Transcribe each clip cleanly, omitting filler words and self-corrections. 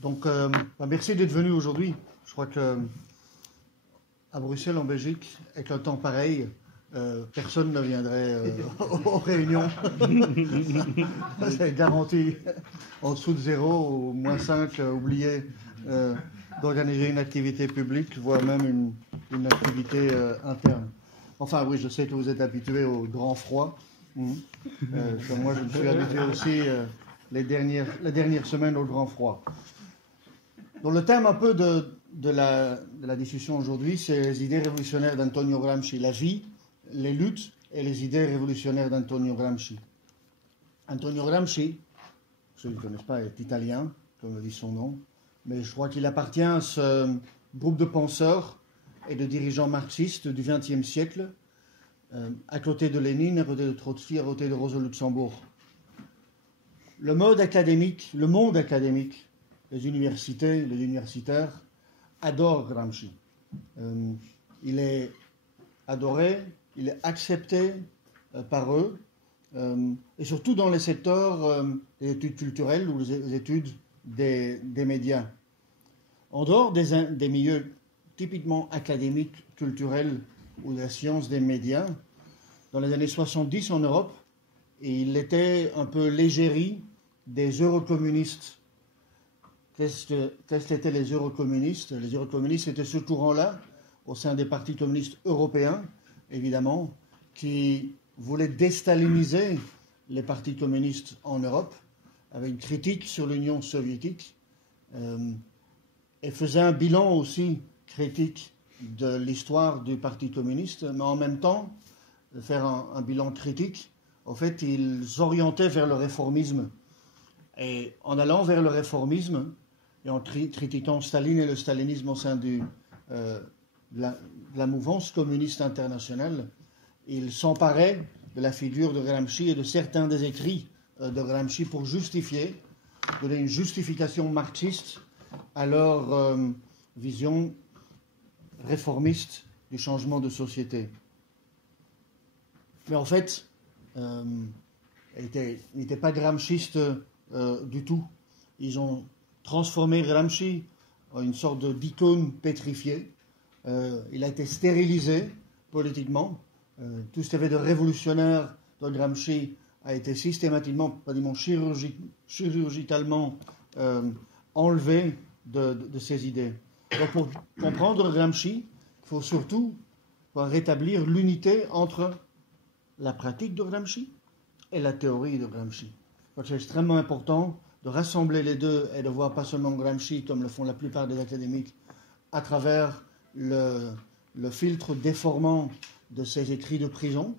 Donc, merci d'être venu aujourd'hui. Je crois que à Bruxelles, en Belgique, avec un temps pareil, personne ne viendrait aux réunions. C'est garanti. En dessous de 0 ou -5, oubliez d'organiser une activité publique, voire même une activité interne. Enfin, oui, je sais que vous êtes habitués au grand froid. Comme moi, je me suis habitué aussi la dernière semaine au grand froid. Donc, le thème un peu de la discussion aujourd'hui, c'est les idées révolutionnaires d'Antonio Gramsci, la vie, les luttes et les idées révolutionnaires d'Antonio Gramsci. Antonio Gramsci, ceux qui ne connaissent pas, est italien, comme le dit son nom, mais je crois qu'il appartient à ce groupe de penseurs et de dirigeants marxistes du XXe siècle, à côté de Lénine, à côté de Trotsky, à côté de Rosa Luxembourg. Le monde académique, les universités, les universitaires adorent Gramsci. Il est adoré, il est accepté par eux, et surtout dans les secteurs des études culturelles ou les études des médias. En dehors des milieux typiquement académiques, culturels ou de la science des médias, dans les années 70 en Europe, il était un peu l'égérie des eurocommunistes. Qu'est-ce qu'étaient les eurocommunistes? Les eurocommunistes étaient ce courant-là, au sein des partis communistes européens, évidemment, qui voulaient déstaliniser les partis communistes en Europe, avec une critique sur l'Union soviétique, et faisait un bilan aussi critique de l'histoire du Parti communiste, mais en même temps, de faire un bilan critique, en fait, ils s'orientaient vers le réformisme. Et en allant vers le réformisme, et en critiquant Staline et le stalinisme au sein de la mouvance communiste internationale, ils s'emparaient de la figure de Gramsci et de certains des écrits de Gramsci pour donner une justification marxiste à leur vision réformiste du changement de société. Mais en fait, ils n'étaient pas gramschistes du tout. Ils ont transformé Gramsci en une sorte d'icône pétrifiée. Il a été stérilisé politiquement. Tout ce qu'il y avait de révolutionnaire dans Gramsci a été systématiquement, pratiquement chirurgicalement enlevé de ses idées. Donc pour comprendre Gramsci, il faut surtout rétablir l'unité entre la pratique de Gramsci et la théorie de Gramsci. Donc c'est extrêmement important de rassembler les deux et de voir pas seulement Gramsci, comme le font la plupart des académiques, à travers le filtre déformant de ses écrits de prison,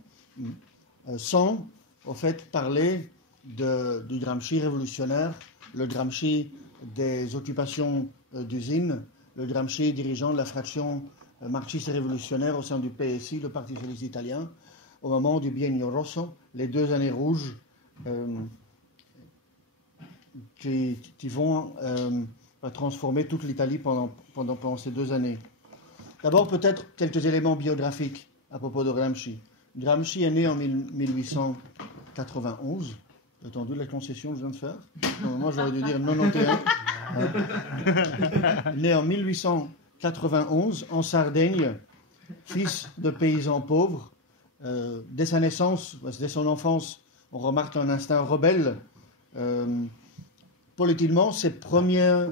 sans, en fait, parler du Gramsci révolutionnaire, le Gramsci des occupations d'usines, le Gramsci dirigeant de la fraction marxiste et révolutionnaire au sein du PSI, le Parti socialiste italien, au moment du Biennio Rosso, les 2 années rouges qui vont transformer toute l'Italie pendant ces 2 années. D'abord, peut-être quelques éléments biographiques à propos de Gramsci. Gramsci est né en 1891. J'ai entendu la concession que je viens de faire. Moi, j'aurais dû dire 91. Né en 1891 en Sardaigne, fils de paysans pauvres. Dès sa naissance, dès son enfance, on remarque un instinct rebelle. Politiquement, ses premières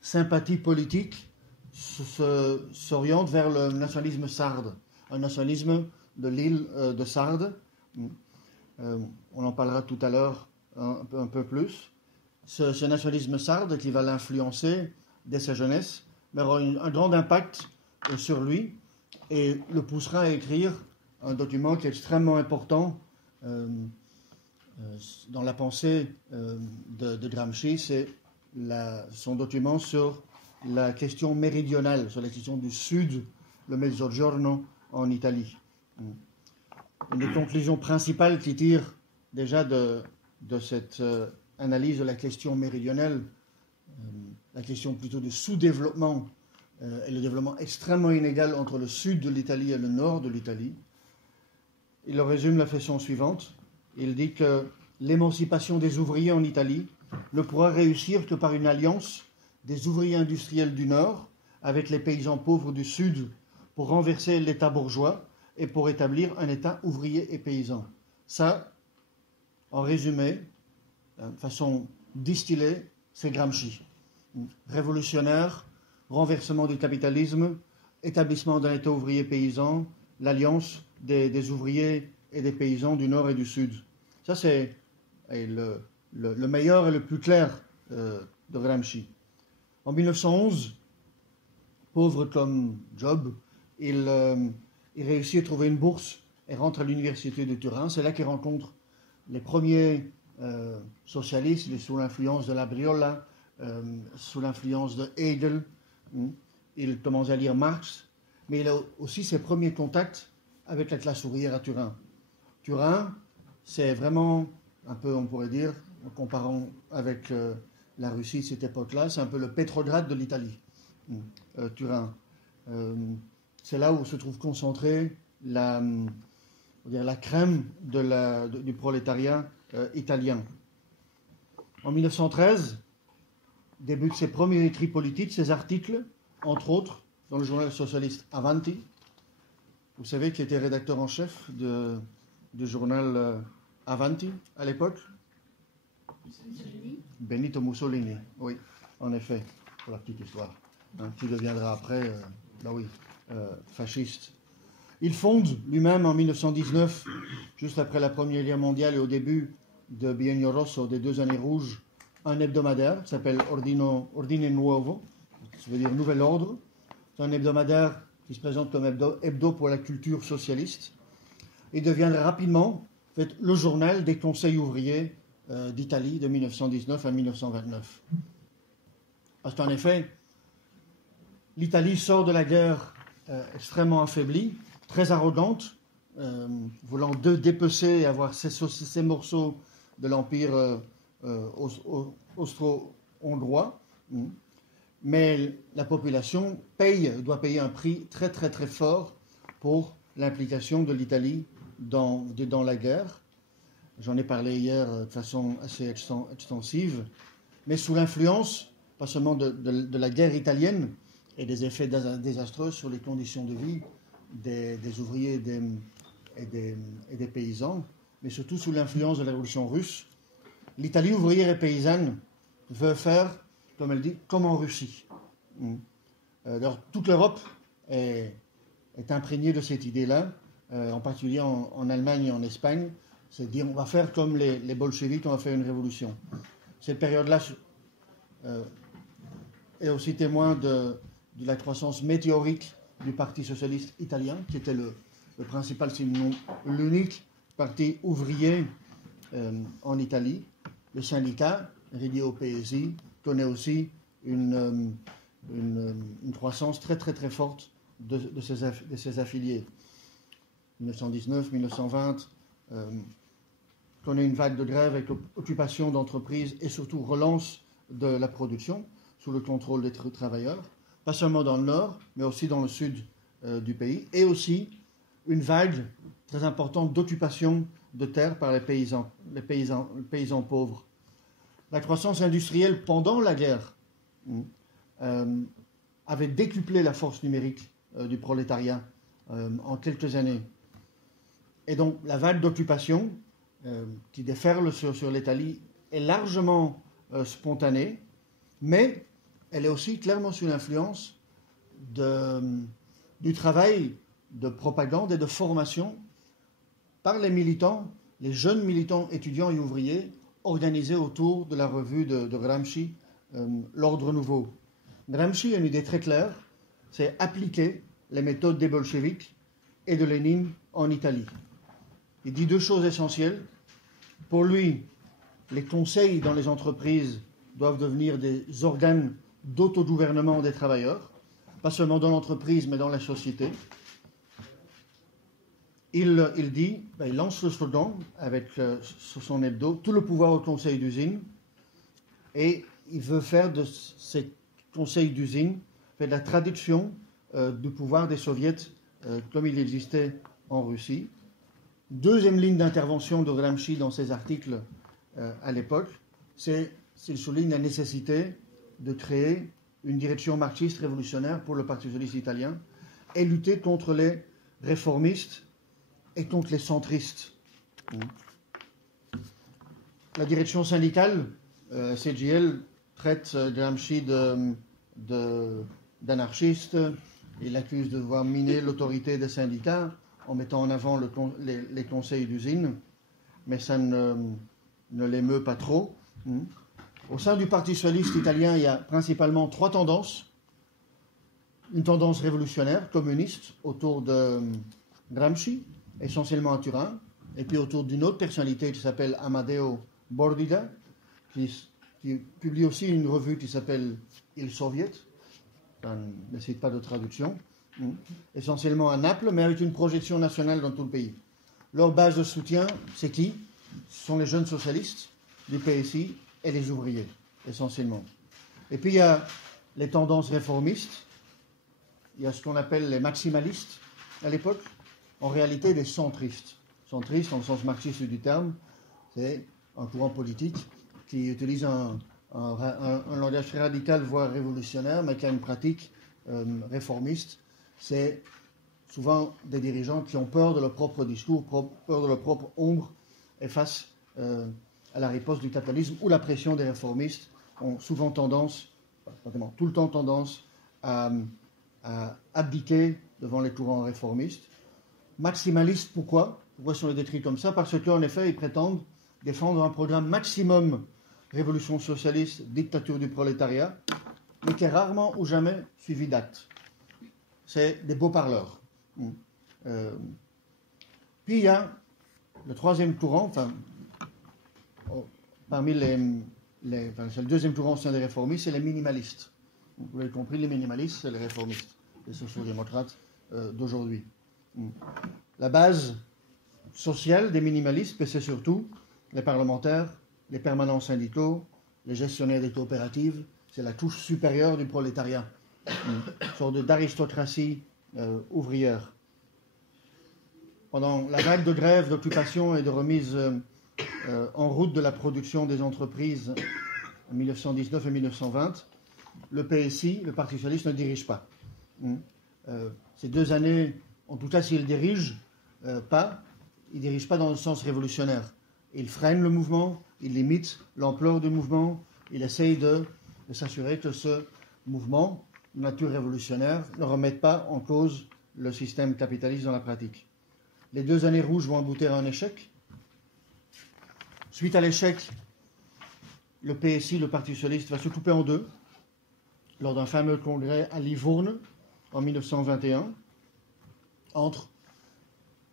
sympathies politiques s'orientent vers le nationalisme sarde, un nationalisme de l'île de Sarde. On en parlera tout à l'heure un peu plus. Ce nationalisme sarde qui va l'influencer dès sa jeunesse, mais aura un grand impact sur lui et le poussera à écrire un document qui est extrêmement important dans la pensée de Gramsci, c'est son document sur la question méridionale, sur la question du sud, le Mezzogiorno en Italie. Une des conclusions principales qui tire déjà de cette analyse de la question méridionale, la question plutôt de sous-développement et le développement extrêmement inégal entre le sud de l'Italie et le nord de l'Italie. Il le résume de la façon suivante. Il dit que l'émancipation des ouvriers en Italie ne pourra réussir que par une alliance des ouvriers industriels du Nord avec les paysans pauvres du Sud pour renverser l'État bourgeois et pour établir un État ouvrier et paysan. Ça, en résumé, de façon distillée, c'est Gramsci. Révolutionnaire, renversement du capitalisme, établissement d'un État ouvrier paysan, l'alliance des ouvriers et des paysans du Nord et du Sud. Ça, c'est le meilleur et le plus clair de Gramsci. En 1911, pauvre comme Job, il réussit à trouver une bourse et rentre à l'université de Turin. C'est là qu'il rencontre les premiers socialistes, sous l'influence de la Briola, sous l'influence de Hegel. Il commence à lire Marx, mais il a aussi ses premiers contacts avec la classe ouvrière à Turin. Turin, c'est vraiment un peu, on pourrait dire, en comparant avec la Russie de cette époque-là, c'est un peu le Pétrograd de l'Italie, Turin. C'est là où se trouve concentrée la crème du prolétariat italien. En 1913, débute ses premiers écrits politiques, ses articles, entre autres, dans le journal socialiste Avanti. Vous savez qui était rédacteur en chef du journal Avanti à l'époque? Mussolini. Benito Mussolini, oui, en effet, pour la petite histoire, qui deviendra après, fasciste. Il fonde lui-même en 1919, juste après la Première Guerre mondiale et au début de Biennio Rosso, des 2 années rouges, un hebdomadaire qui s'appelle Ordine Nuovo, ça veut dire Nouvel Ordre. C'est un hebdomadaire qui se présente comme hebdo pour la culture socialiste. Il deviendra rapidement le journal des conseils ouvriers d'Italie de 1919 à 1929. Parce qu'en effet, l'Italie sort de la guerre extrêmement affaiblie, très arrogante, voulant dépecer et avoir ces morceaux de l'Empire austro-hongrois. Mais la population doit payer un prix très très très fort pour l'implication de l'Italie dans la guerre. J'en ai parlé hier de façon assez extensive, mais sous l'influence, pas seulement de la guerre italienne et des effets désastreux sur les conditions de vie des ouvriers et des paysans, mais surtout sous l'influence de la révolution russe, l'Italie ouvrière et paysanne veut faire, comme elle dit, comme en Russie. Alors, toute l'Europe est imprégnée de cette idée-là, en particulier en Allemagne et en Espagne. C'est dire, on va faire comme les bolcheviks, on va faire une révolution. Cette période-là est aussi témoin de la croissance météorique du Parti socialiste italien, qui était le principal, sinon l'unique parti ouvrier en Italie. Le syndicat, relié au PSI, connaît aussi une croissance très très très forte de ses affiliés. 1919, 1920, connaît une vague de grève avec occupation d'entreprises et surtout relance de la production sous le contrôle des travailleurs, pas seulement dans le nord, mais aussi dans le sud du pays, et aussi une vague très importante d'occupation de terres par les paysans pauvres. La croissance industrielle pendant la guerre avait décuplé la force numérique du prolétariat en quelques années. Et donc la vague d'occupation qui déferle sur l'Italie est largement spontanée, mais elle est aussi clairement sous l'influence du travail de propagande et de formation par les militants, les jeunes militants étudiants et ouvriers organisés autour de la revue de Gramsci, L'Ordre Nouveau. Gramsci a une idée très claire, c'est appliquer les méthodes des bolcheviks et de Lénine en Italie. Il dit 2 choses essentielles. Pour lui, les conseils dans les entreprises doivent devenir des organes d'autogouvernement des travailleurs, pas seulement dans l'entreprise, mais dans la société. Il lance le slogan avec sur son hebdo, tout le pouvoir au conseil d'usine, et il veut faire de ces conseils d'usine la traduction du pouvoir des soviets comme il existait en Russie. Deuxième ligne d'intervention de Gramsci dans ses articles à l'époque, c'est qu'il souligne la nécessité de créer une direction marxiste révolutionnaire pour le Parti socialiste italien et lutter contre les réformistes et contre les centristes. La direction syndicale, CGL, traite Gramsci d'anarchiste. Il l'accuse de vouloir miner l'autorité des syndicats en mettant en avant les conseils d'usine, mais ça ne l'émeut pas trop. Au sein du Parti socialiste italien, il y a principalement 3 tendances. Une tendance révolutionnaire, communiste, autour de Gramsci, essentiellement à Turin, et puis autour d'une autre personnalité qui s'appelle Amadeo Bordida, qui publie aussi une revue qui s'appelle Il Soviet. Ça ne cite pas de traduction. Essentiellement à Naples, mais avec une projection nationale dans tout le pays. Leur base de soutien, c'est qui? Ce sont les jeunes socialistes du PSI et les ouvriers, essentiellement. Et puis il y a les tendances réformistes. Il y a ce qu'on appelle les maximalistes à l'époque, en réalité des centristes. Centristes, dans le sens marxiste du terme, c'est un courant politique qui utilise un langage très radical, voire révolutionnaire, mais qui a une pratique réformiste. C'est souvent des dirigeants qui ont peur de leur propre discours, peur de leur propre ombre, et face à la riposte du capitalisme ou la pression des réformistes, ont souvent tendance, pratiquement tout le temps tendance, à abdiquer devant les courants réformistes. Maximalistes, pourquoi sont les décrits comme ça? Parce qu'en effet, ils prétendent défendre un programme maximum révolution socialiste, dictature du prolétariat, mais qui est rarement ou jamais suivi d'actes. C'est des beaux parleurs. Puis il y a le troisième courant, parmi c'est le deuxième courant au sein des réformistes, c'est les minimalistes. Vous l'avez compris, les minimalistes, c'est les réformistes, les sociaux-démocrates d'aujourd'hui. La base sociale des minimalistes, c'est surtout les parlementaires, les permanents syndicaux, les gestionnaires des coopératives, c'est la couche supérieure du prolétariat, une sorte d'aristocratie ouvrière. Pendant la vague de grève, d'occupation et de remise en route de la production des entreprises en 1919 et 1920, le PSI, le Parti socialiste, ne dirige pas. Ces 2 années, en tout cas s'il dirige pas, il ne dirige pas dans le sens révolutionnaire. Il freine le mouvement, il limite l'ampleur du mouvement, il essaye de s'assurer que ce mouvement, de nature révolutionnaire, ne remette pas en cause le système capitaliste dans la pratique. Les 2 années rouges vont aboutir à un échec. Suite à l'échec, le PSI, le Parti socialiste, va se couper en 2 lors d'un fameux congrès à Livourne en 1921 entre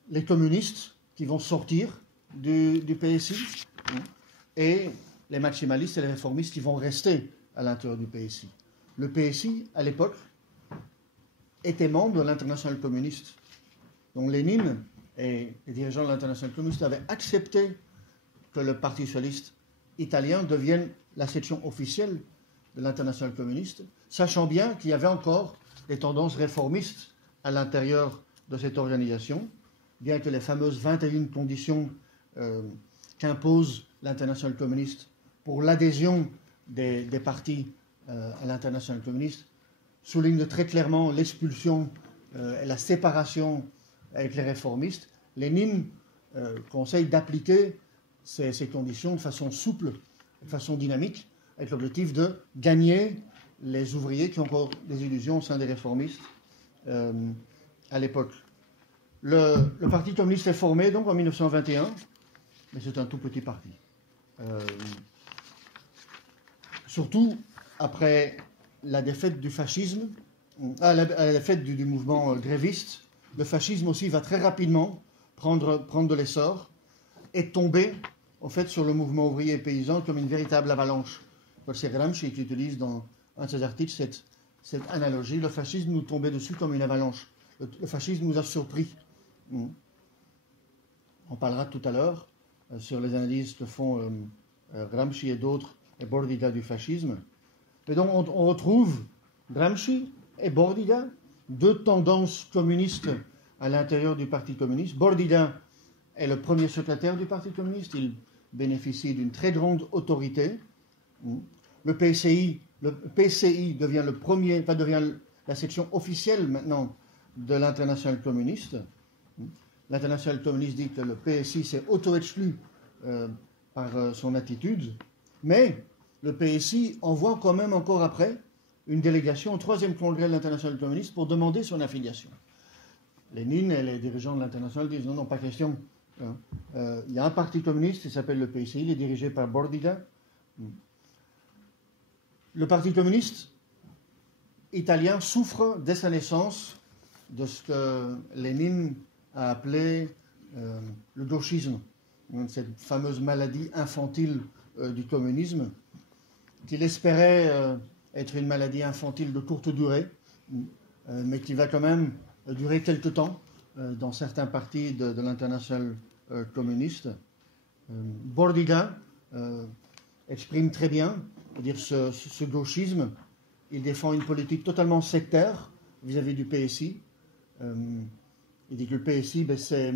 les communistes qui vont sortir du PSI et les maximalistes et les réformistes qui vont rester à l'intérieur du PSI. Le PSI, à l'époque, était membre de l'Internationale communiste. Donc Lénine et les dirigeants de l'Internationale communiste avaient accepté que le Parti socialiste italien devienne la section officielle de l'Internationale communiste, sachant bien qu'il y avait encore des tendances réformistes à l'intérieur de cette organisation, bien que les fameuses 21 conditions qu'impose l'Internationale communiste pour l'adhésion des partis à l'Internationale communiste soulignent très clairement l'expulsion et la séparation avec les réformistes. Lénine conseille d'appliquer ces conditions de façon souple, de façon dynamique, avec l'objectif de gagner les ouvriers qui ont encore des illusions au sein des réformistes à l'époque. Le Parti communiste est formé donc en 1921, mais c'est un tout petit parti. Surtout après la défaite du fascisme, à la défaite du mouvement gréviste, le fascisme aussi va très rapidement prendre de l'essor et tomber en fait sur le mouvement ouvrier et paysan comme une véritable avalanche. C'est Gramsci qui utilise dans un de ses articles cette analogie. Le fascisme nous tombait dessus comme une avalanche. Le fascisme nous a surpris. On parlera tout à l'heure sur les analyses que font Gramsci et d'autres, et Bordida du fascisme. Et donc on retrouve Gramsci et Bordida, 2 tendances communistes à l'intérieur du Parti communiste. Bordida est le premier secrétaire du Parti communiste, il bénéficie d'une très grande autorité. Le PCI Le PCI devient devient la section officielle maintenant de l'internationale communiste. L'internationale communiste dit que le PSI s'est auto-exclu par son attitude, mais le PSI envoie quand même encore après une délégation au 3e congrès de l'internationale communiste pour demander son affiliation. Lénine et les dirigeants de l'internationale disent non, pas question. Il y a un parti communiste qui s'appelle le PSI, il est dirigé par Bordiga. Le parti communiste italien souffre dès sa naissance de ce que Lénine a appelé le gauchisme, cette fameuse maladie infantile du communisme, qu'il espérait être une maladie infantile de courte durée, mais qui va quand même durer quelque temps dans certains partis de l'internationale communiste. Bordiga exprime très bien, dire ce gauchisme. Il défend une politique totalement sectaire vis-à-vis du PSI. Il dit que le PSI, c'est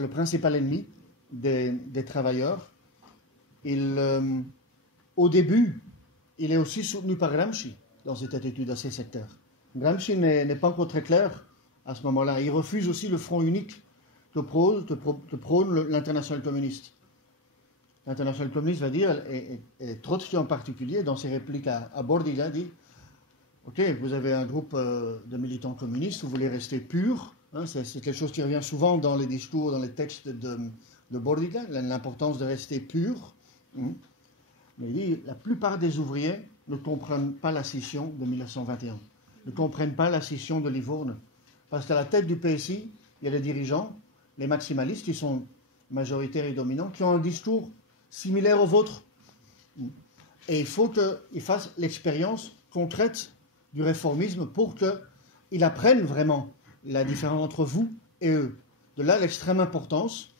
le principal ennemi des travailleurs. Au début, il est aussi soutenu par Gramsci dans cette attitude assez sectaire. Gramsci n'est pas encore très clair à ce moment-là. Il refuse aussi le front unique que prône l'internationale communiste. L'internationale communiste va dire, et Trotsky en particulier, dans ses répliques à Bordiga, dit « Ok, vous avez un groupe de militants communistes, vous voulez rester purs. Hein, c'est quelque chose qui revient souvent dans les discours, dans les textes de Bordiga, l'importance de rester pur. Mais il dit, la plupart des ouvriers ne comprennent pas la scission de 1921, ne comprennent pas la scission de Livourne. Parce qu'à la tête du PSI, il y a les dirigeants, les maximalistes, qui sont majoritaires et dominants, qui ont un discours similaire au vôtre. Et il faut qu'ils fassent l'expérience concrète du réformisme pour qu'ils apprennent vraiment la différence entre vous et eux. De là l'extrême importance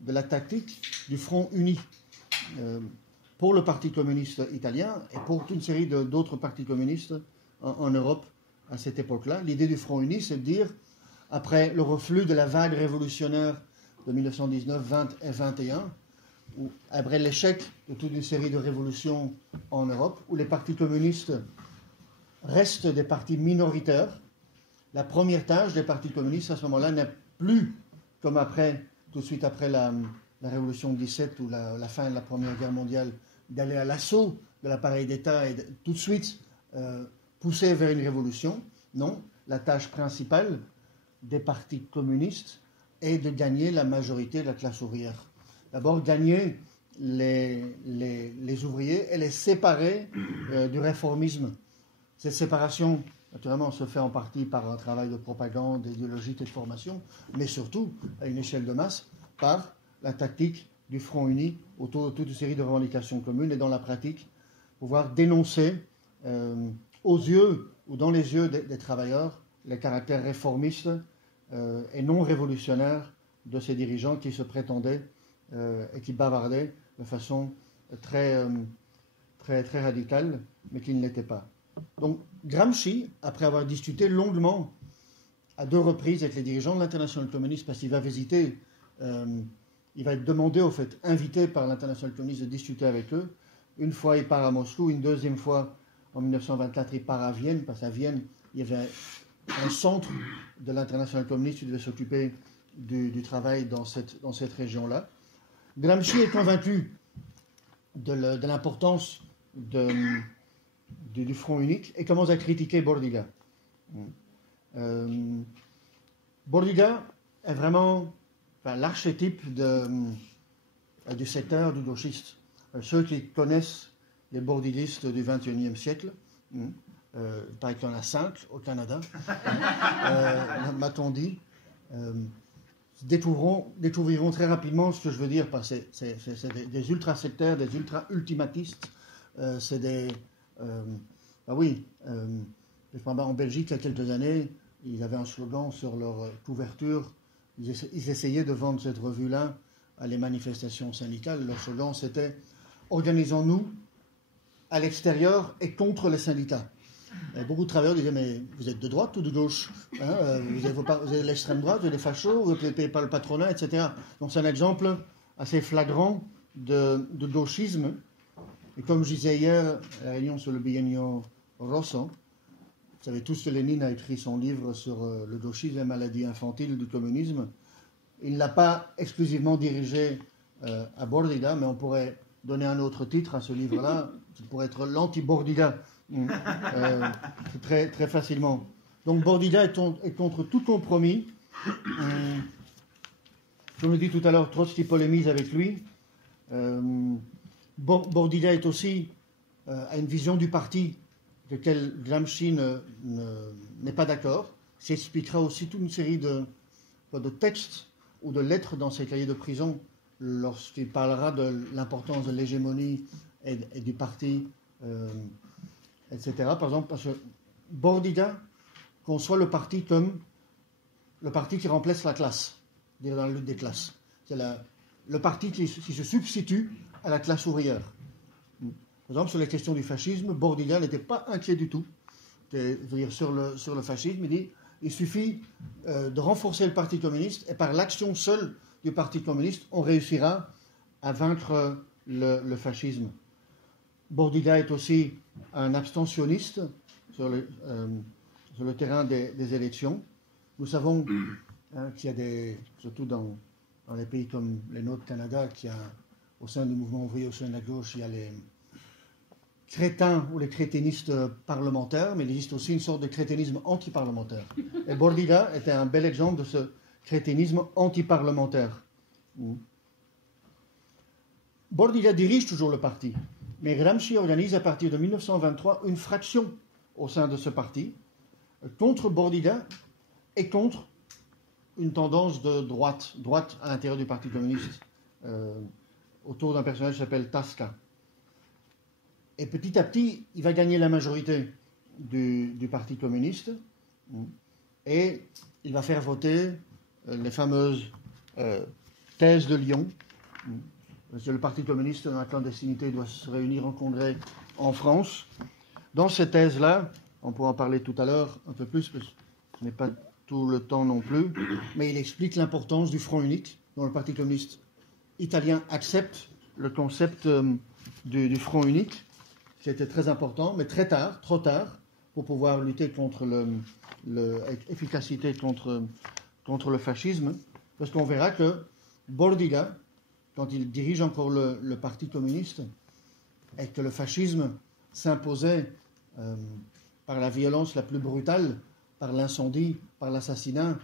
de la tactique du front uni. Pour le Parti communiste italien et pour toute une série d'autres partis communistes en Europe à cette époque-là. L'idée du Front uni, c'est de dire, après le reflux de la vague révolutionnaire de 1919, 20 et 21, ou après l'échec de toute une série de révolutions en Europe, où les partis communistes restent des partis minoritaires, la première tâche des partis communistes à ce moment-là n'est plus comme tout de suite après la Révolution de 17 ou la fin de la Première Guerre mondiale, d'aller à l'assaut de l'appareil d'État et tout de suite pousser vers une révolution. Non, la tâche principale des partis communistes est de gagner la majorité de la classe ouvrière. D'abord, gagner les ouvriers et les séparer du réformisme. Cette séparation, naturellement, se fait en partie par un travail de propagande, d'idéologie et de formation, mais surtout, à une échelle de masse, par la tactique du Front uni autour de toute une série de revendications communes et dans la pratique, pouvoir dénoncer aux yeux ou dans les yeux des travailleurs les caractères réformistes et non révolutionnaires de ces dirigeants qui se prétendaient et qui bavardaient de façon très radicale, mais qui ne l'étaient pas. Donc Gramsci, après avoir discuté longuement à 2 reprises avec les dirigeants de l'internationale communiste, parce qu'il va visiter, il va être demandé, au fait, invité par l'internationale communiste de discuter avec eux. Une fois, il part à Moscou, une deuxième fois, en 1924, il part à Vienne, parce qu'à Vienne, il y avait un centre de l'internationale communiste qui devait s'occuper du travail dans cette région-là. Gramsci est convaincu de l'importance du front unique et commence à critiquer Bordiga. Bordiga est vraiment l'archétype du secteur du gauchiste. Ceux qui connaissent les bordiguistes du XXIe siècle, il paraît qu'il y en a 5 au Canada, m'a-t-on dit, découvriront très rapidement ce que je veux dire par c'est des ultra-sectaires, des ultra-ultimatistes, c'est des... en Belgique, il y a quelques années, ils avaient un slogan sur leur couverture, ils essayaient de vendre cette revue-là à les manifestations syndicales. Leur slogan, c'était « Organisons-nous à l'extérieur et contre les syndicats ». Et beaucoup de travailleurs disaient « Mais vous êtes de droite ou de gauche hein, vous avez l'extrême droite, vous êtes des fachos, vous ne payez pas le patronat, etc. » Donc c'est un exemple assez flagrant de gauchisme Et comme je disais hier, à la réunion sur le biennio Rosso, vous savez tous que Lénine a écrit son livre sur le gauchisme et la maladie infantile du communisme. Il ne l'a pas exclusivement dirigé à Bordida, mais on pourrait donner un autre titre à ce livre-là, qui pourrait être l'anti-Bordida, très, très facilement. Donc Bordida est contre tout compromis. Comme je l'ai dit tout à l'heure, Trotsky polémise avec lui. Bordida est aussi a une vision du parti de laquelle Gramsci n'est pas d'accord. S'expliquera aussi toute une série de textes ou de lettres dans ses cahiers de prison lorsqu'il parlera de l'importance de l'hégémonie et du parti, etc. Par exemple, parce que Bordida conçoit le parti comme le parti qui remplace la classe, dans la lutte des classes. C'est le parti qui se substitue à la classe ouvrière. Par exemple, sur les questions du fascisme, Bordida n'était pas inquiet du tout. Sur le fascisme, il dit il suffit de renforcer le Parti communiste et par l'action seule du Parti communiste, on réussira à vaincre le fascisme. Bordida est aussi un abstentionniste sur le terrain des élections. Nous savons qu'il y a surtout dans les pays comme les nôtres, Canada, qu'il y a au sein du mouvement ouvrier, au sein de la gauche, il y a les crétins ou les crétinistes parlementaires, mais il existe aussi une sorte de crétinisme anti-parlementaire. Et Bordida était un bel exemple de ce crétinisme anti-parlementaire. Bordida dirige toujours le parti, mais Gramsci organise à partir de 1923 une fraction au sein de ce parti contre Bordida et contre une tendance de droite à l'intérieur du Parti communiste, autour d'un personnage qui s'appelle Tasca. Et petit à petit, il va gagner la majorité du Parti communiste et il va faire voter les fameuses thèses de Lyon. Parce que le Parti communiste, dans la clandestinité, doit se réunir en congrès en France. Dans ces thèses-là, on pourra en parler tout à l'heure un peu plus, parce que ce n'est pas tout le temps non plus, mais il explique l'importance du front unique, dont le Parti communiste italien accepte le concept du front unique, qui était très important, mais trop tard, pour pouvoir lutter contre efficacité contre le fascisme, parce qu'on verra que Bordida, quand il dirige encore le Parti communiste, et que le fascisme s'imposait par la violence la plus brutale, par l'incendie, par l'assassinat,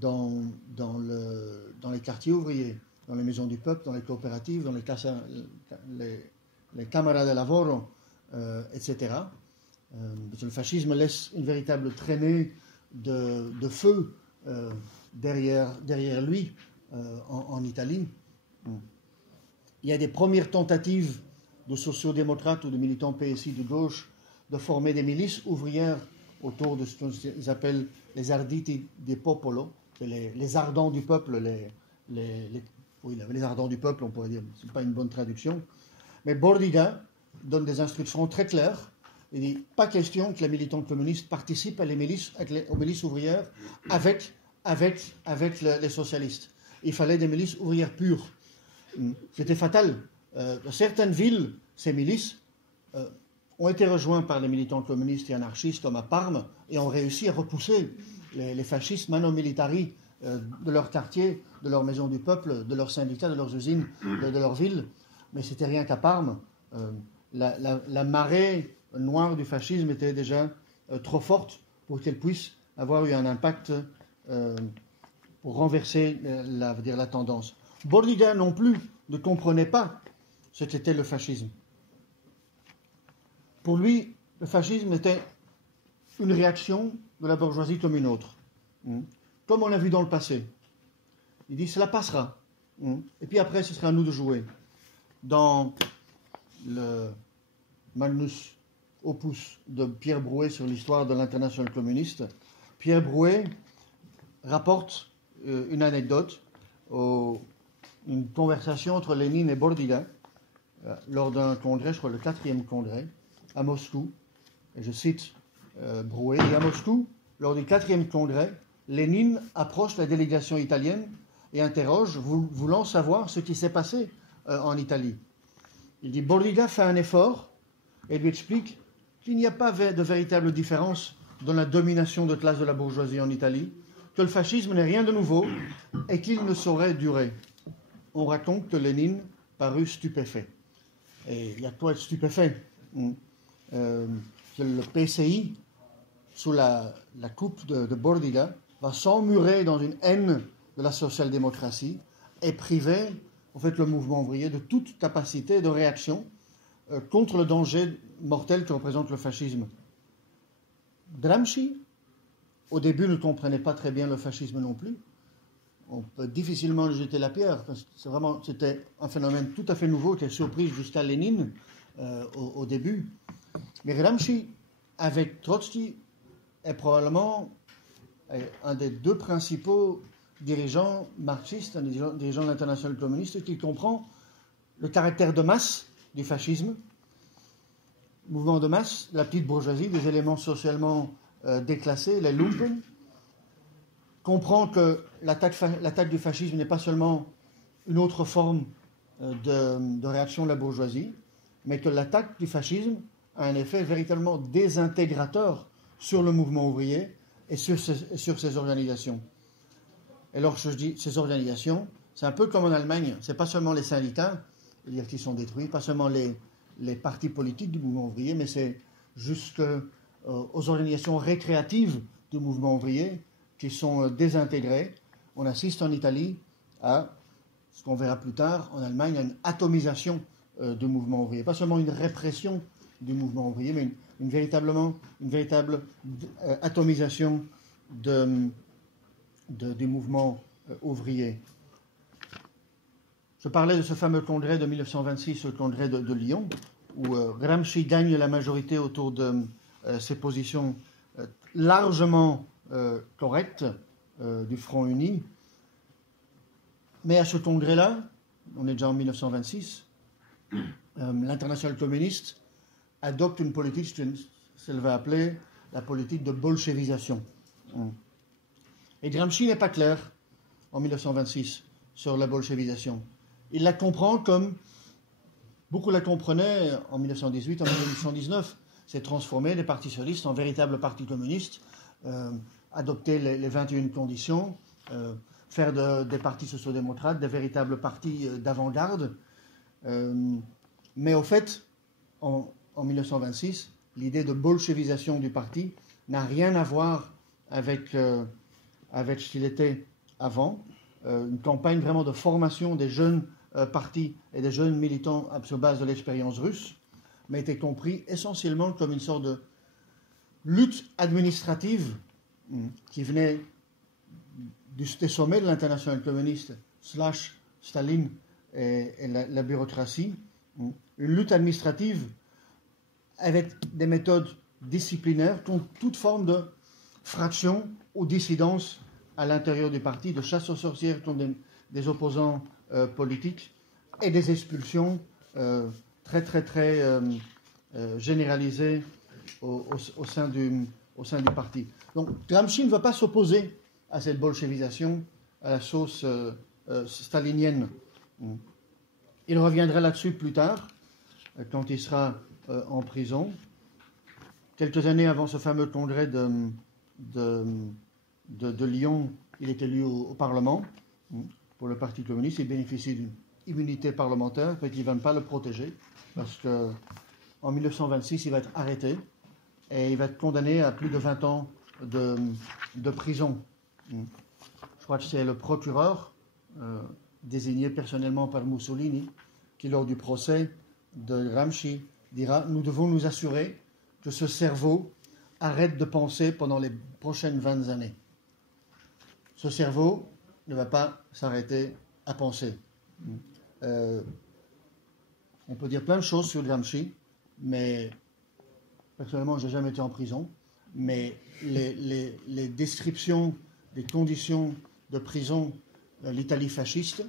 dans les quartiers ouvriers, dans les maisons du peuple, dans les coopératives, dans les Cámaras de Lavoro, etc. Parce que le fascisme laisse une véritable traînée de feu derrière lui en Italie. Il y a des premières tentatives de sociodémocrates ou de militants PSI de gauche de former des milices ouvrières autour de ce qu'ils appellent les arditi di popolo, les ardents du peuple, les ardents du peuple, on pourrait dire, ce n'est pas une bonne traduction. Mais Bordida donne des instructions très claires. Il dit pas question que les militants communistes participent aux milices ouvrières avec les socialistes. Il fallait des milices ouvrières pures. C'était fatal. Dans certaines villes, ces milices ont été rejoints par les militants communistes et anarchistes comme à Parme et ont réussi à repousser les fascistes mano militari de leur quartier, de leur maison du peuple, de leurs syndicats, de leurs usines, de leur ville. Mais c'était rien qu'à Parme. La marée noire du fascisme était déjà trop forte pour qu'elle puisse avoir eu un impact pour renverser la tendance. Bordida non plus ne comprenait pas ce qu'était le fascisme. Pour lui, le fascisme était une réaction de la bourgeoisie comme une autre. Comme on l'a vu dans le passé. Il dit, cela passera. Et puis après, ce sera à nous de jouer. Dans le Magnus Opus de Pierre Brouet sur l'histoire de l'internationale communiste, Pierre Brouet rapporte une anecdote, une conversation entre Lénine et Bordida lors d'un congrès, je crois le 4e congrès, à Moscou. Et je cite Brouet, et à Moscou, lors du 4e congrès, Lénine approche la délégation italienne et interroge, voulant savoir ce qui s'est passé en Italie. Il dit Bordiga fait un effort et lui explique qu'il n'y a pas de véritable différence dans la domination de classe de la bourgeoisie en Italie, que le fascisme n'est rien de nouveau et qu'il ne saurait durer. On raconte que Lénine parut stupéfait. Et il y a quoi être stupéfait. Le PCI, sous la coupe de Bordiga, va s'emmurer dans une haine de la social-démocratie et priver en fait, le mouvement ouvrier de toute capacité de réaction contre le danger mortel que représente le fascisme. Gramsci, au début, ne comprenait pas très bien le fascisme non plus. On peut difficilement lui jeter la pierre, parce que c'était un phénomène tout à fait nouveau qui a surpris jusqu'à Lénine au début. Mais Gramsci, avec Trotsky, est probablement un des deux principaux dirigeants marxistes, un des dirigeants de l'internationale communiste, qui comprend le caractère de masse du fascisme, mouvement de masse, la petite bourgeoisie, des éléments socialement déclassés, les lumpen, comprend que l'attaque du fascisme n'est pas seulement une autre forme de réaction de la bourgeoisie, mais que l'attaque du fascisme a un effet véritablement désintégrateur sur le mouvement ouvrier et sur ses organisations. Et lorsque je dis ces organisations, c'est un peu comme en Allemagne, c'est pas seulement les syndicats qui sont détruits, pas seulement les partis politiques du mouvement ouvrier, mais c'est jusqu'aux organisations récréatives du mouvement ouvrier qui sont désintégrées. On assiste en Italie à, ce qu'on verra plus tard, en Allemagne, à une atomisation du mouvement ouvrier. Pas seulement une répression du mouvement ouvrier, mais une véritable atomisation du mouvement ouvrier. Je parlais de ce fameux congrès de 1926, le congrès de Lyon, où Gramsci gagne la majorité autour de ses positions largement correctes du Front uni. Mais à ce congrès-là, on est déjà en 1926, l'internationale communiste adopte une politique, qu'elle va appeler la politique de bolchevisation. Et Gramsci n'est pas clair en 1926 sur la bolchevisation. Il la comprend comme beaucoup la comprenaient en 1918, en 1919. C'est transformer les partis socialistes en véritables partis communistes, adopter les 21 conditions, faire des partis sociodémocrates des véritables partis d'avant-garde. Mais au fait, en 1926, l'idée de bolchevisation du parti n'a rien à voir avec ce qu'il était avant. Une campagne vraiment de formation des jeunes partis et des jeunes militants sur base de l'expérience russe, mais était compris essentiellement comme une sorte de lutte administrative qui venait des sommets de l'internationale communiste / Staline et la bureaucratie. Une lutte administrative avec des méthodes disciplinaires contre toute forme de fraction ou dissidence à l'intérieur du parti, de chasse aux sorcières contre des opposants politiques et des expulsions très généralisées au sein du parti. Donc Gramsci ne va pas s'opposer à cette bolchevisation à la sauce stalinienne. Il reviendra là-dessus plus tard, quand il sera en prison. Quelques années avant ce fameux congrès de Lyon, il est élu au Parlement pour le Parti communiste. Il bénéficie d'une immunité parlementaire, mais qui ne va pas le protéger, parce qu'en 1926, il va être arrêté et il va être condamné à plus de 20 ans de prison. Je crois que c'est le procureur, désigné personnellement par Mussolini, qui, lors du procès de Gramsci, dira « Nous devons nous assurer que ce cerveau arrête de penser pendant les prochaines 20 années. Ce cerveau ne va pas s'arrêter à penser. » On peut dire plein de choses sur Gramsci, mais personnellement, je n'ai jamais été en prison, mais les descriptions des conditions de prison de l'Italie fasciste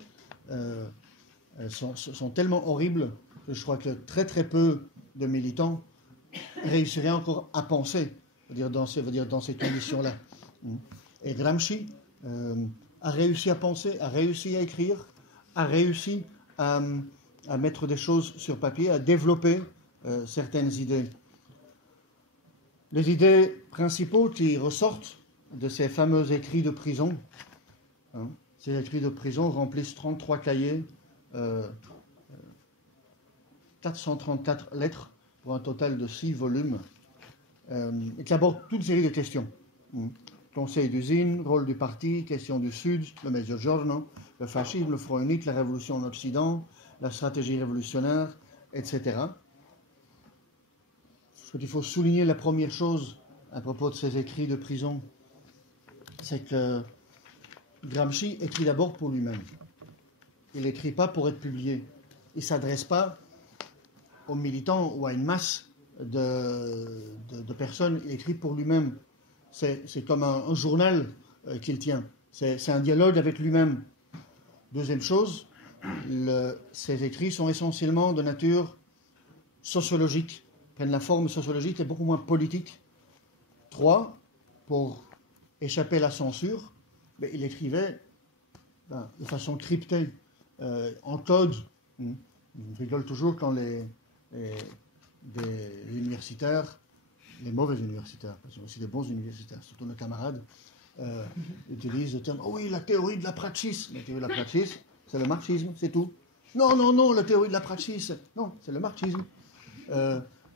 sont tellement horribles que je crois que très peu de militants réussiraient encore à penser, dans ces conditions-là. Et Gramsci a réussi à penser, a réussi à écrire, a réussi à à mettre des choses sur papier, à développer certaines idées. Les idées principaux qui ressortent de ces fameux écrits de prison, hein, ces écrits de prison remplissent 33 cahiers, 434 lettres pour un total de 6 volumes, et qui abordent toute une série de questions. Conseil d'usine, rôle du parti, question du Sud, le Mezzogiorno, le fascisme, le Front unique, la révolution en Occident, la stratégie révolutionnaire, etc. Ce qu'il faut souligner, la première chose à propos de ces écrits de prison, c'est que Gramsci écrit d'abord pour lui-même. Il n'écrit pas pour être publié. Il ne s'adresse pas aux militants ou à une masse de personnes. Il écrit pour lui-même. C'est comme un journal qu'il tient. C'est un dialogue avec lui-même. Deuxième chose, ces écrits sont essentiellement de nature sociologique, prennent la forme sociologique et beaucoup moins politique. 3, pour échapper à la censure, mais il écrivait de façon cryptée, en code. Je rigole toujours quand les universitaires, les mauvais universitaires, parce qu'il y a aussi des bons universitaires, surtout nos camarades, utilisent le terme « Oh oui, la théorie de la praxis ». La théorie de la praxis, c'est le marxisme, c'est tout. Non, la théorie de la praxis, non, c'est le marxisme.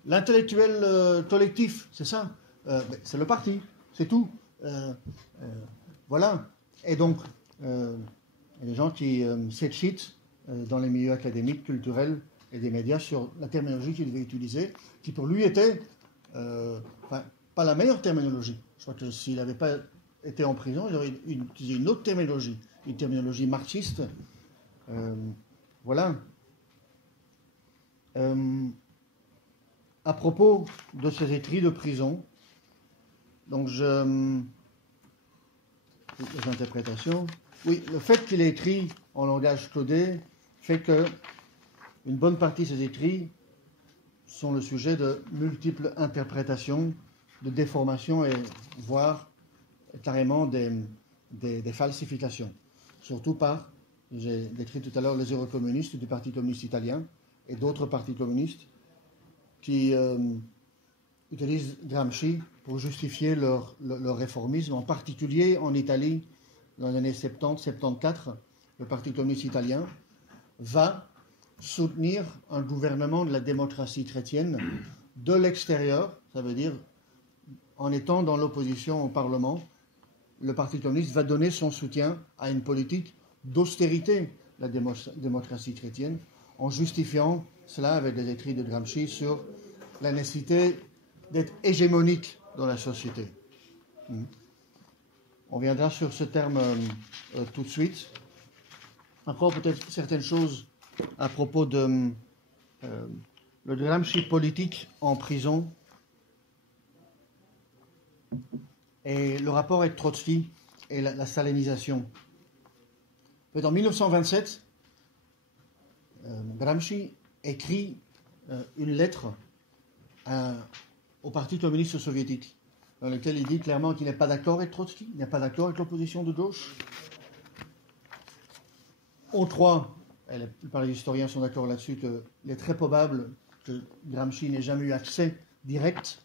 L'intellectuel collectif, c'est ça, c'est le parti, c'est tout. Voilà. Et donc, il y a des gens qui s'excitent dans les milieux académiques, culturels et des médias sur la terminologie qu'il devait utiliser, qui pour lui était pas la meilleure terminologie. Je crois que s'il n'avait pas été en prison, il aurait utilisé une autre terminologie, une terminologie marxiste. Voilà. À propos de ces écrits de prison, donc les interprétations. Oui, le fait qu'il ait écrit en langage codé fait que une bonne partie de ces écrits sont le sujet de multiples interprétations, de déformations et voire carrément des falsifications. Surtout par, j'ai décrit tout à l'heure, les eurocommunistes du Parti communiste italien et d'autres partis communistes qui utilisent Gramsci pour justifier leur réformisme, en particulier en Italie, dans les années 70-74, le Parti communiste italien va soutenir un gouvernement de la démocratie chrétienne de l'extérieur, ça veut dire en étant dans l'opposition au Parlement, le Parti communiste va donner son soutien à une politique d'austérité de la démocratie chrétienne, en justifiant cela avec des écrits de Gramsci sur la nécessité d'être hégémonique dans la société. On viendra sur ce terme tout de suite. Encore peut-être certaines choses à propos de le Gramsci politique en prison et le rapport avec Trotsky et la stalinisation. En 1927, Gramsci écrit une lettre au Parti communiste soviétique, dans laquelle il dit clairement qu'il n'est pas d'accord avec Trotsky, il n'est pas d'accord avec l'opposition de gauche. On croit, et la plupart des historiens sont d'accord là-dessus, qu'il est très probable que Gramsci n'ait jamais eu accès direct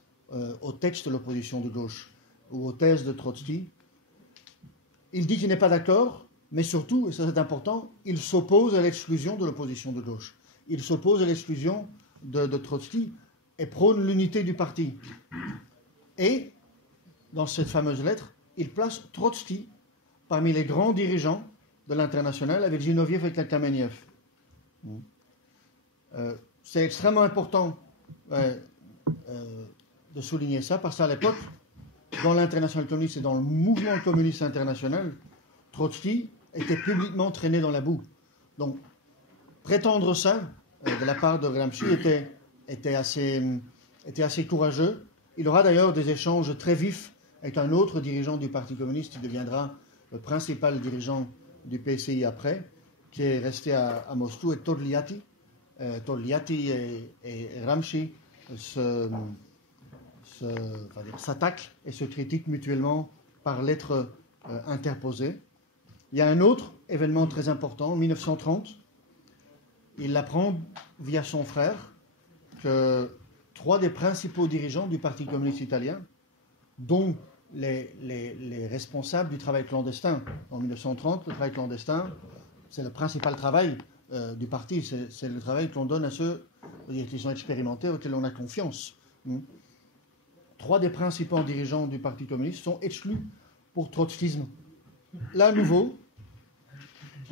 au texte de l'opposition de gauche ou aux thèses de Trotsky. Il dit qu'il n'est pas d'accord, mais surtout, et ça c'est important, il s'oppose à l'exclusion de l'opposition de gauche. Il s'oppose à l'exclusion de Trotsky et prône l'unité du parti. Et, dans cette fameuse lettre, il place Trotsky parmi les grands dirigeants de l'Internationale avec Zinoviev et Kamenev. C'est extrêmement important de souligner ça, parce qu'à l'époque, dans l'Internationale communiste et dans le mouvement communiste international, Trotsky était publiquement traîné dans la boue. Donc, prétendre ça de la part de Gramsci était assez courageux. Il aura d'ailleurs des échanges très vifs avec un autre dirigeant du Parti communiste qui deviendra le principal dirigeant du PCI après, qui est resté à Moscou, et Togliatti. Togliatti et Gramsci s'attaquent et se critiquent mutuellement par lettres interposées. Il y a un autre événement très important, en 1930. il apprend via son frère que 3 des principaux dirigeants du Parti communiste italien, dont les responsables du travail clandestin en 1930, le travail clandestin, c'est le principal travail du parti, c'est le travail qu'on donne à ceux qui sont expérimentés, auxquels on a confiance. 3 des principaux dirigeants du Parti communiste sont exclus pour trotskisme. Là, à nouveau,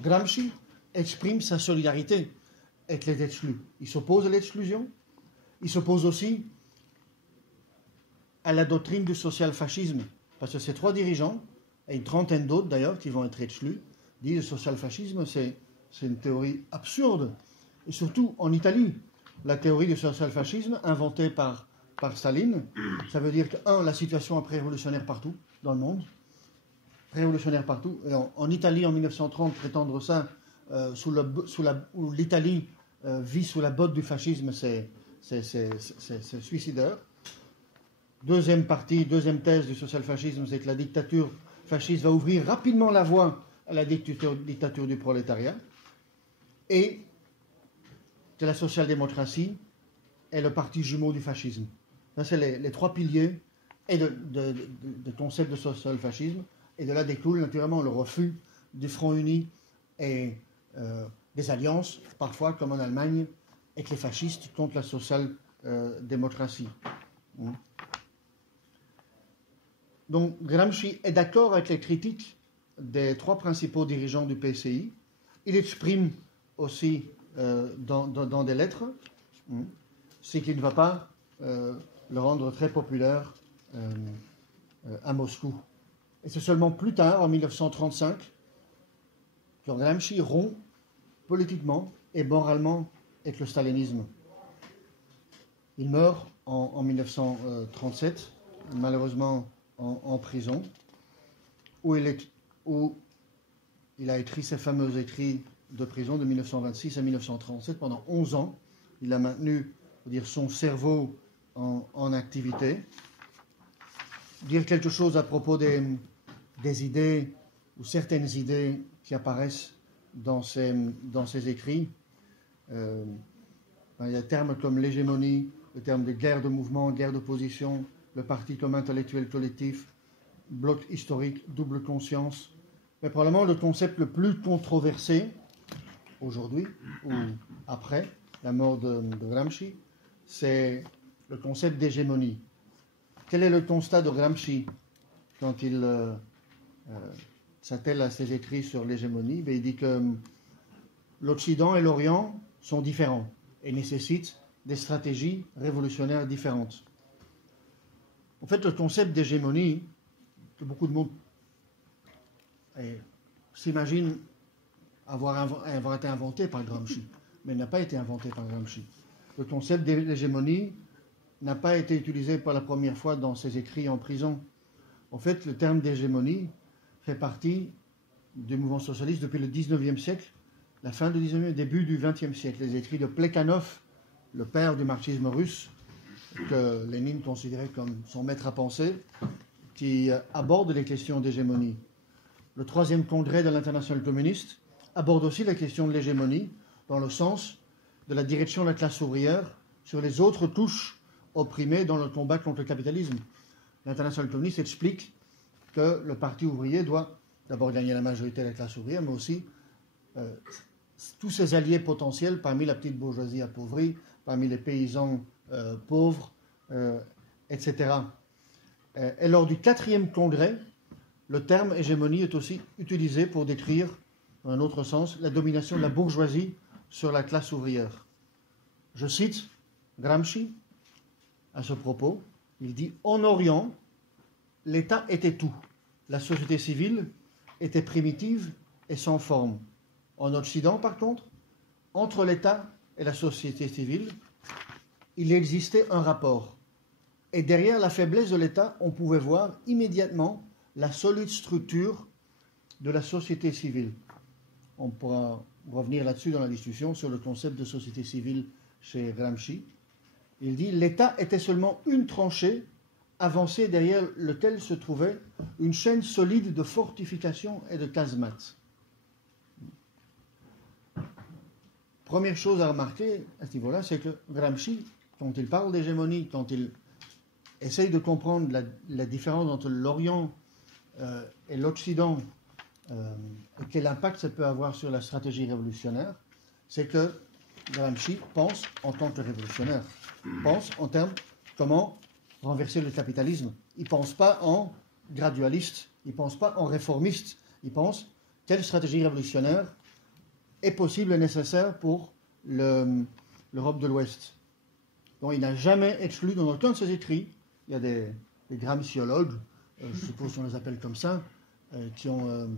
Gramsci exprime sa solidarité avec les exclus. Il s'oppose à l'exclusion, il s'oppose aussi à la doctrine du social-fascisme, parce que ces 3 dirigeants, et une trentaine d'autres d'ailleurs qui vont être exclus, disent que le social-fascisme c'est une théorie absurde. Et surtout en Italie, la théorie du social-fascisme inventée par Staline, ça veut dire que, la situation est pré-révolutionnaire partout dans le monde, pré-révolutionnaire partout. Et en Italie, en 1930, prétendre ça, où l'Italie vit sous la botte du fascisme, c'est suicidaire. Deuxième thèse du social-fascisme, c'est que la dictature fasciste va ouvrir rapidement la voie à la dictature du prolétariat, et que la social-démocratie est le parti jumeau du fascisme. Ça, c'est les 3 piliers et de concept de social-fascisme, et de là découle naturellement le refus du front uni et des alliances, parfois comme en Allemagne, avec les fascistes contre la social-démocratie. Donc Gramsci est d'accord avec les critiques des 3 principaux dirigeants du PCI. Il exprime aussi dans des lettres ce qui ne va pas le rendre très populaire à Moscou. Et c'est seulement plus tard, en 1935, que Gramsci rompt politiquement et moralement avec le stalinisme. Il meurt en 1937, malheureusement en prison, où il a écrit ses fameux écrits de prison de 1926 à 1937. Pendant 11 ans, il a maintenu son cerveau en activité. Dire quelque chose à propos des idées, ou certaines idées qui apparaissent dans ses écrits. Il y a des termes comme l'hégémonie, le terme de guerre de mouvement, guerre d'opposition, le parti comme intellectuel collectif, bloc historique, double conscience. Mais probablement le concept le plus controversé aujourd'hui, ou après la mort de Gramsci, c'est le concept d'hégémonie. Quel est le constat de Gramsci quand il s'attelle à ses écrits sur l'hégémonie? Il dit que l'Occident et l'Orient sont différents et nécessitent des stratégies révolutionnaires différentes. En fait, le concept d'hégémonie, que beaucoup de monde s'imagine avoir été inventé par Gramsci, mais il n'a pas été inventé par Gramsci. Le concept d'hégémonie n'a pas été utilisé pour la première fois dans ses écrits en prison. En fait, le terme d'hégémonie fait partie du mouvement socialiste depuis le 19e siècle, la fin du 19e, début du 20e siècle. Les écrits de Plekhanov, le père du marxisme russe, que Lénine considérait comme son maître à penser, qui aborde les questions d'hégémonie. Le 3e congrès de l'Internationale communiste aborde aussi la question de l'hégémonie dans le sens de la direction de la classe ouvrière sur les autres couches opprimées dans le combat contre le capitalisme. L'Internationale communiste explique que le parti ouvrier doit d'abord gagner la majorité de la classe ouvrière, mais aussi tous ses alliés potentiels parmi la petite bourgeoisie appauvrie, parmi les paysans pauvres, etc. Et lors du 4e congrès, le terme hégémonie est aussi utilisé pour décrire, dans un autre sens, la domination de la bourgeoisie sur la classe ouvrière. Je cite Gramsci à ce propos. Il dit « En Orient, l'État était tout. La société civile était primitive et sans forme. En Occident, par contre, entre l'État et la société civile, il existait un rapport. Et derrière la faiblesse de l'État, on pouvait voir immédiatement la solide structure de la société civile. » On pourra revenir là-dessus dans la discussion sur le concept de société civile chez Gramsci. Il dit « L'État était seulement une tranchée avancée derrière lequel se trouvait une chaîne solide de fortifications et de casemates. » première chose à remarquer à ce niveau-là, c'est que Gramsci, quand il parle d'hégémonie, quand il essaye de comprendre la différence entre l'Orient et l'Occident, et quel impact ça peut avoir sur la stratégie révolutionnaire, c'est que Gramsci pense en tant que révolutionnaire, pense en termes comment renverser le capitalisme. Il ne pense pas en gradualiste, il ne pense pas en réformiste, il pense quelle stratégie révolutionnaire est possible et nécessaire pour l'Europe de l'Ouest. Donc il n'a jamais exclu dans aucun de ses écrits, il y a des gramsciologues, je suppose qu'on les appelle comme ça, qui ont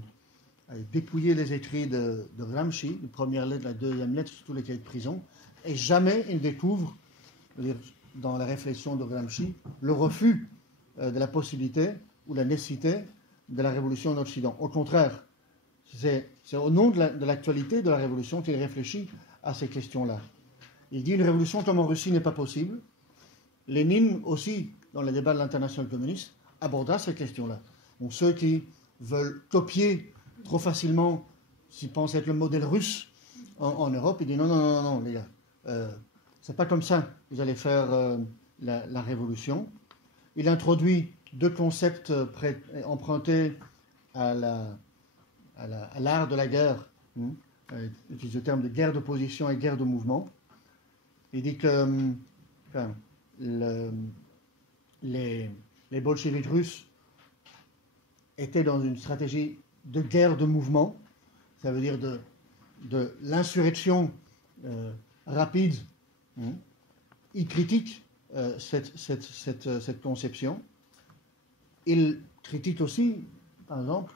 dépouillé les écrits de Gramsci, la première lettre, la deuxième lettre, sur tous les cahiers de prison, et jamais ils découvrent, dans la réflexion de Gramsci, le refus de la possibilité ou la nécessité de la révolution en Occident. Au contraire, c'est au nom de l'actualité de la révolution qu'il réfléchit à ces questions-là. Il dit une révolution comme en Russie n'est pas possible. Lénine aussi, dans les débats de l'internationale communiste, aborda ces questions-là. Donc ceux qui veulent copier trop facilement, s'ils pensent être le modèle russe en Europe, il dit non, les gars, c'est pas comme ça que vous allez faire la révolution. Il introduit deux concepts empruntés à l'art de la guerre, il utilise le terme de guerre de position et guerre de mouvement. Il dit que les bolcheviks russes étaient dans une stratégie de guerre de mouvement, ça veut dire de l'insurrection rapide. Il critique cette conception. Il critique aussi, par exemple,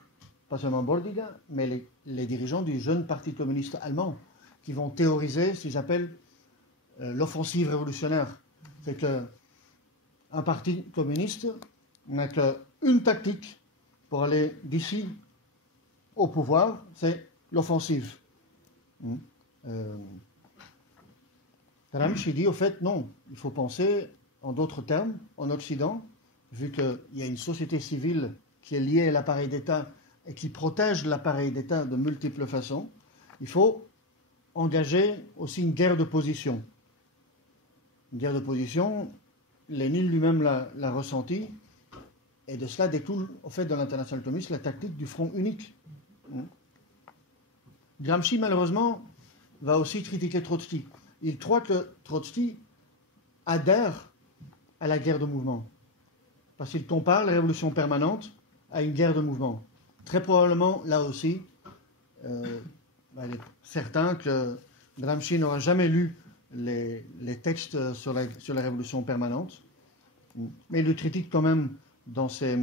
pas seulement Bordiga, mais les dirigeants du jeune parti communiste allemand qui vont théoriser ce qu'ils appellent l'offensive révolutionnaire. C'est qu'un parti communiste n'a qu'une tactique pour aller d'ici au pouvoir, c'est l'offensive. Gramsci dit au fait non, il faut penser en d'autres termes, en Occident, vu qu'il y a une société civile qui est liée à l'appareil d'État et qui protège l'appareil d'État de multiples façons, il faut engager aussi une guerre de position. Une guerre de position, Lénine lui-même l'a ressenti, et de cela découle, au fait, dans l'internationale communiste, la tactique du front unique. Gramsci, malheureusement, va aussi critiquer Trotsky. Il croit que Trotsky adhère à la guerre de mouvement, parce qu'il compare la révolution permanente à une guerre de mouvement. Très probablement, là aussi, il est certain que Gramsci n'aura jamais lu les textes sur la révolution permanente, mais il le critique quand même dans ses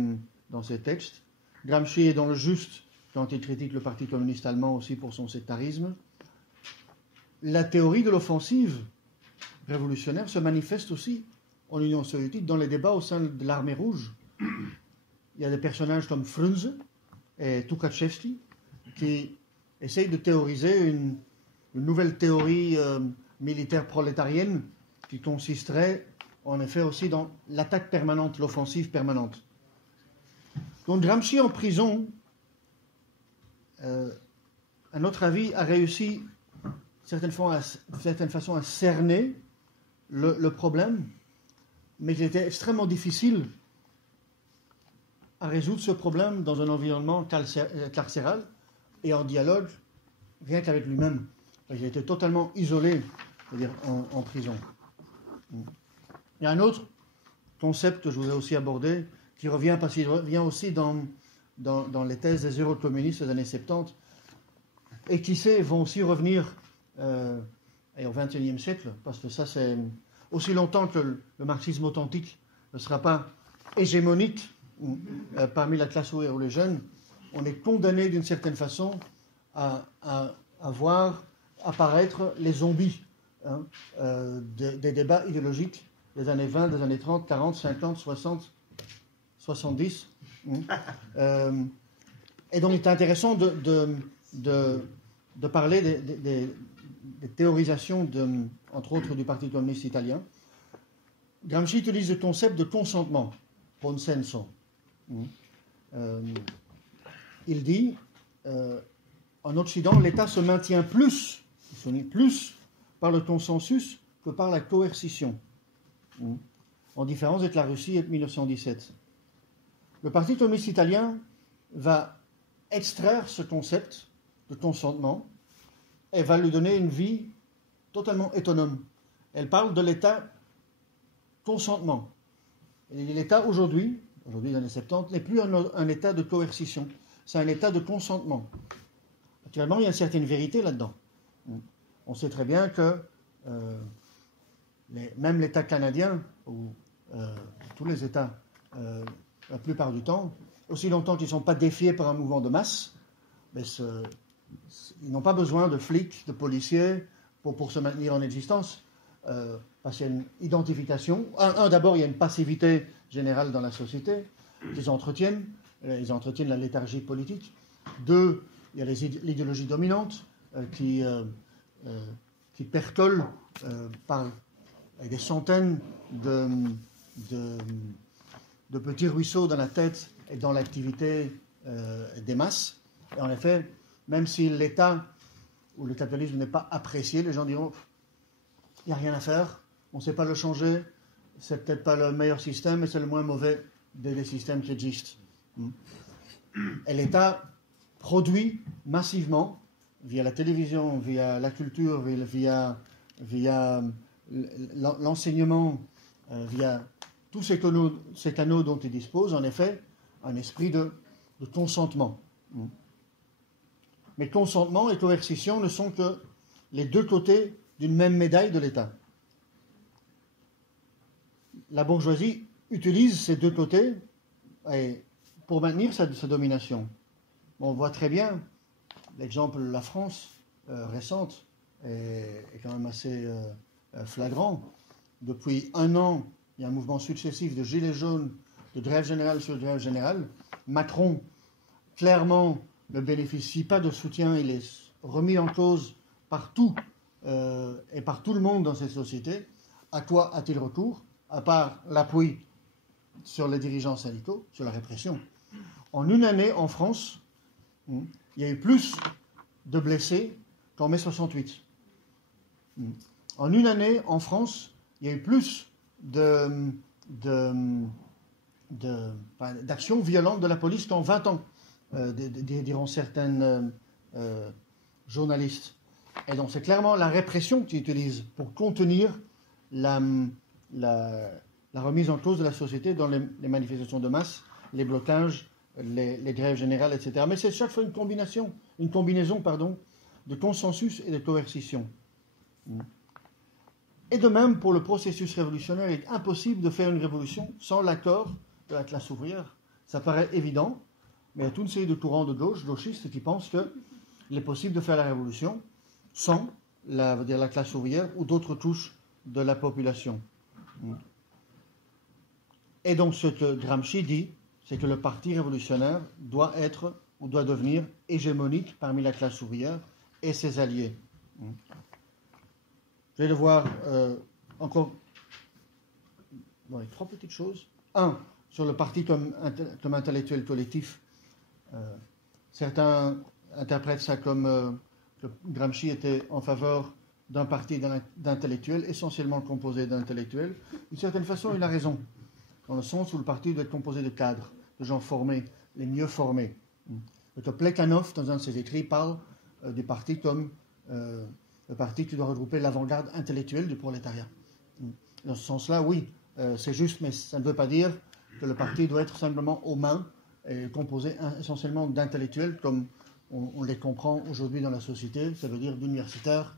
textes. Gramsci est dans le juste quand il critique le Parti communiste allemand aussi pour son sectarisme. La théorie de l'offensive révolutionnaire se manifeste aussi en Union soviétique dans les débats au sein de l'armée rouge. Il y a des personnages comme Frunze et Tukhachevsky qui essayent de théoriser une nouvelle théorie militaire prolétarienne qui consisterait en effet aussi dans l'attaque permanente, l'offensive permanente. Donc Gramsci en prison, à notre avis, a réussi certaine façon à cerner le problème, mais il était extrêmement difficile à résoudre ce problème dans un environnement carcéral et en dialogue rien qu'avec lui-même. Il était totalement isolé, c'est-à-dire en prison. Il y a un autre concept que je voudrais aussi aborder, qui revient parce qu'il revient aussi dans les thèses des eurocommunistes des années 70, et qui sait, vont aussi revenir au XXIe siècle, parce que ça c'est aussi longtemps que le marxisme authentique ne sera pas hégémonique parmi la classe ouvrière ou les jeunes, on est condamné d'une certaine façon à voir apparaître les zombies des débats idéologiques des années 20, des années 30, 40, 50, 60, 70. Et donc il est intéressant de parler des théorisations, entre autres, du Parti communiste italien. Gramsci utilise le concept de consentement, consenso. Il dit, en Occident, l'État se maintient plus par le consensus que par la coercition, en différence avec la Russie de 1917. Le Parti communiste italien va extraire ce concept de consentement et va lui donner une vie totalement autonome. Elle parle de l'État consentement. Et l'État aujourd'hui, dans les années 70, n'est plus un État de coercition, c'est un État de consentement. Naturellement, il y a une certaine vérité là-dedans. On sait très bien que même l'État canadien, ou tous les États, la plupart du temps, aussi longtemps qu'ils ne sont pas défiés par un mouvement de masse, mais ils n'ont pas besoin de flics, de policiers pour se maintenir en existence, parce qu'il y a une identification. D'abord, il y a une passivité générale dans la société qu'ils entretiennent. Ils entretiennent la léthargie politique. Deux, il y a l'idéologie dominante qui percole avec des centaines de petits ruisseaux dans la tête et dans l'activité des masses. Et en effet, même si l'État ou le capitalisme n'est pas apprécié, les gens diront il n'y a rien à faire, on ne sait pas le changer, c'est peut-être pas le meilleur système, mais c'est le moins mauvais des systèmes qui existent. Et l'État produit massivement, via la télévision, via la culture, via l'enseignement, via tous ces canaux dont il dispose, en effet, un esprit de consentement. Mais consentement et coercition ne sont que les deux côtés d'une même médaille de l'État. La bourgeoisie utilise ces deux côtés pour maintenir sa domination. On voit très bien l'exemple de la France récente est quand même assez flagrant. Depuis un an, il y a un mouvement successif de gilets jaunes, de grève générale sur grève générale. Macron, clairement, ne bénéficie pas de soutien. Il est remis en cause partout et par tout le monde dans cette société. À quoi a-t-il recours? À part l'appui sur les dirigeants syndicaux, sur la répression. En une année, en France, il y a eu plus de blessés qu'en mai 68. En une année, en France, il y a eu plus d'actions violentes de la police qu'en 20 ans, diront certaines journalistes. Et donc c'est clairement la répression qu'ils utilisent pour contenir la remise en cause de la société dans les manifestations de masse, les blocages, les grèves générales, etc. Mais c'est chaque fois une combinaison de consensus et de coercition. Et de même, pour le processus révolutionnaire, il est impossible de faire une révolution sans l'accord de la classe ouvrière. Ça paraît évident, mais il y a toute une série de courants de gauchistes qui pensent qu'il est possible de faire la révolution sans la classe ouvrière ou d'autres couches de la population. Et donc ce que Gramsci dit, c'est que le parti révolutionnaire doit être ou doit devenir hégémonique parmi la classe ouvrière et ses alliés. Je vais le voir encore dans les trois petites choses. Un, sur le parti comme intellectuel collectif. Certains interprètent ça comme que Gramsci était en faveur d'un parti d'intellectuels, essentiellement composé d'intellectuels. D'une certaine façon, il a raison, dans le sens où le parti doit être composé de cadres, de gens formés, les mieux formés. Plekhanov, dans un de ses écrits, parle du parti comme le parti qui doit regrouper l'avant-garde intellectuelle du prolétariat. Dans ce sens-là, oui, c'est juste, mais ça ne veut pas dire que le parti doit être simplement aux mains et composé essentiellement d'intellectuels, comme on les comprend aujourd'hui dans la société, ça veut dire d'universitaires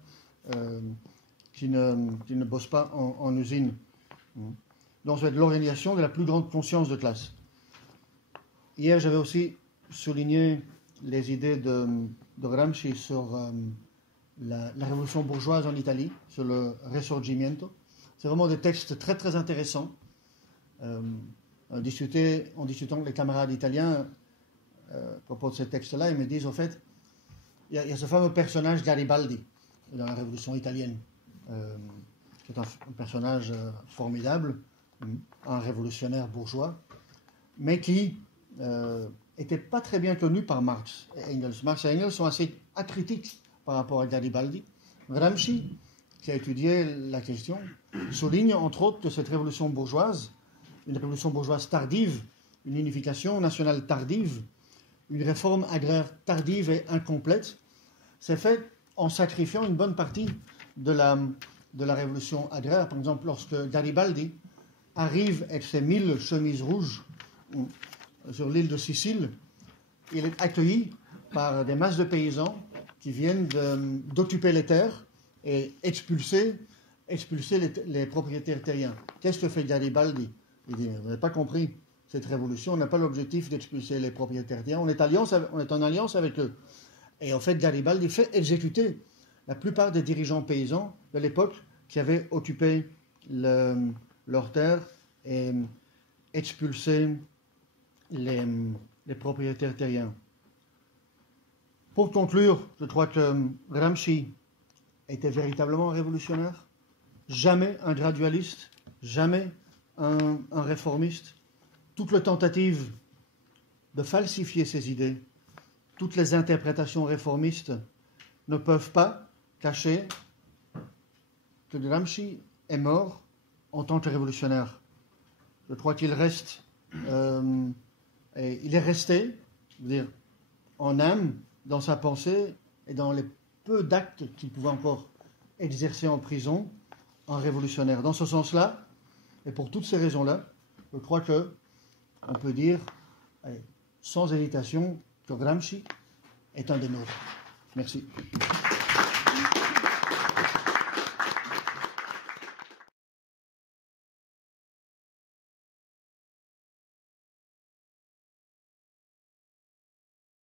qui ne bossent pas en usine. Donc, ça va être l'organisation de la plus grande conscience de classe. Hier, j'avais aussi souligné les idées de Gramsci sur la révolution bourgeoise en Italie, sur le Risorgimento. C'est vraiment des textes très très intéressants. En discutant avec les camarades italiens à propos de ces textes-là, ils me disent, au fait, il y a ce fameux personnage Garibaldi dans la révolution italienne, qui est un personnage formidable, un révolutionnaire bourgeois, mais qui n'était pas très bien connu par Marx et Engels. Marx et Engels sont assez acritiques par rapport à Garibaldi. Gramsci, qui a étudié la question, souligne entre autres que cette révolution bourgeoise, une révolution bourgeoise tardive, une unification nationale tardive, une réforme agraire tardive et incomplète, s'est faite en sacrifiant une bonne partie de la révolution agraire. Par exemple, lorsque Garibaldi arrive avec ses 1000 chemises rouges sur l'île de Sicile, il est accueilli par des masses de paysans qui viennent d'occuper les terres et expulser les propriétaires terriens. Qu'est-ce que fait Garibaldi? Il dit, vous n'avez pas compris, cette révolution n'a pas l'objectif d'expulser les propriétaires terriens, on est en alliance avec eux. Et en fait, Garibaldi fait exécuter la plupart des dirigeants paysans de l'époque qui avaient occupé leurs terres et expulsé les propriétaires terriens. Pour conclure, je crois que Gramsci était véritablement un révolutionnaire, jamais un gradualiste, jamais un réformiste. Toute la tentative de falsifier ses idées, toutes les interprétations réformistes ne peuvent pas cacher que Gramsci est mort en tant que révolutionnaire. Je crois qu'il reste, et il est resté, je veux dire, en âme, dans sa pensée et dans les peu d'actes qu'il pouvait encore exercer en prison, un révolutionnaire. Dans ce sens-là, et pour toutes ces raisons-là, je crois qu'on peut dire, sans hésitation, que Gramsci est un des nôtres. Merci.